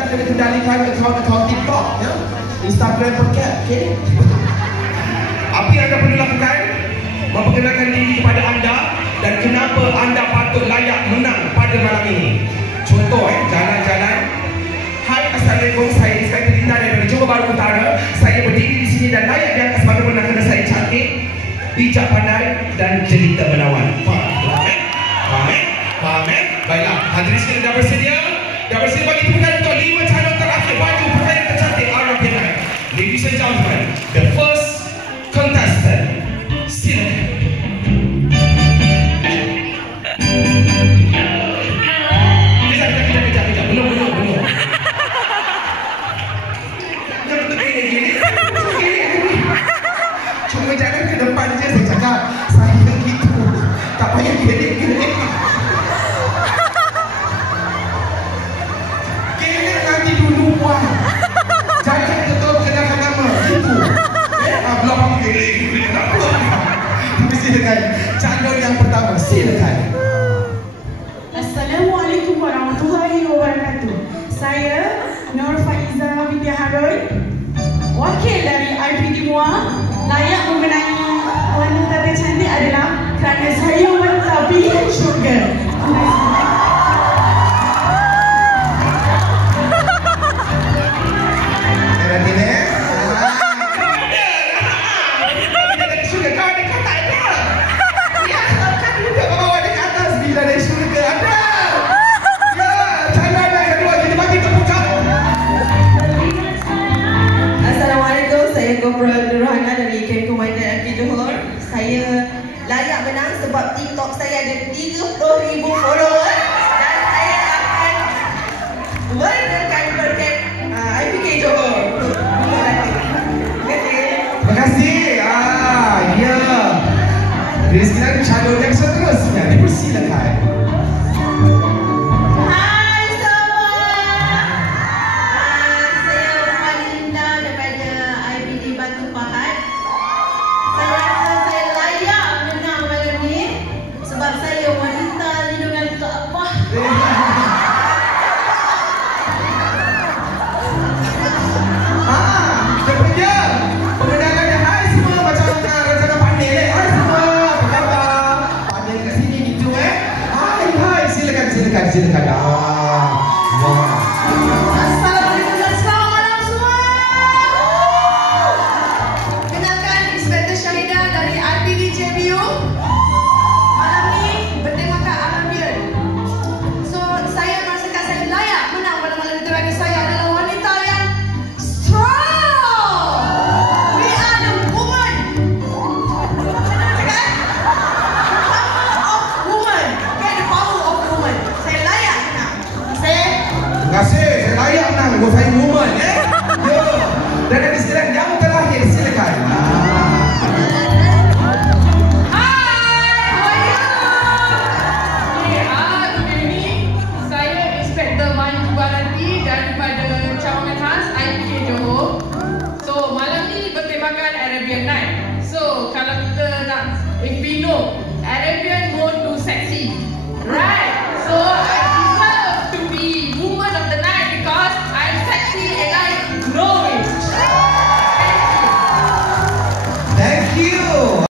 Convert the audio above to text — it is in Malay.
anda kena kendalikan akaun-akaun TikTok, ya? Instagram percap, okey? Apa yang anda perlu lakukan? Memperkenalkan diri kepada anda dan kenapa anda patut layak menang pada malam ini. Contoh, jalan-jalan. Hai, Assalamualaikum, saya Inspektor Linda daripada Johor Bahru Utara. Saya berdiri di sini dan layak di atas bagaimana kerana saya cantik, bijak pandai dan jelita menawan. Faham? Faham? Baiklah, hadirin sekalian dah bersedia? Dah bersedia bagi tepukan untuk 5 calon terakhir baju pakaian tercantik RPNI. Ladies and gentlemen, the first contestant. Silakan. Kejap. Belum. Jangan begini. Cuma jangan ke depan je saya cakap. Saya gitu. Tak payah gini. Nanti dulu puan. Jangan betul kenakan nama. Gitu. Belum apa gini. Kenapa? Silakan. Calon yang pertama. Silakan. Assalamualaikum warahmatullahi wabarakatuh. Saya Nur Faiza Vidya Harun, wakil dari IPD MUA. Layak memenangi wanita tercantik adalah kerana saya wanita pilihan syurga. Saya layak menang sebab TikTok saya ada 30,000 follower dan saya akan warnakan berkat IPK Johor. Terima kasih. Ya. Jadi sekarang calon yang seterusnya dipersilakan. Hai semua. Saya Linda daripada IPD Batu Pahat. Saya rasa saya layak menang malam ni sebab saya wanita lindungan Kaabah. Cepatnya. Pemenangannya. Hai semua, macam rencana panel. Hai semua, apa khabar? Panel kat sini gitu Hai, silakan. Assalamualaikum dan selamat malam semua. Kenalkan Inspektor Syahidah dari IPD JBU. Malam ni bertemakan Arabian. So saya merasakan saya layak menang pada malam ini kerana saya adalah wanita yang strong. We are the woman. Cakap? Power of woman. Okay, the power of woman. Saya layak menang. Saya Terima kasih.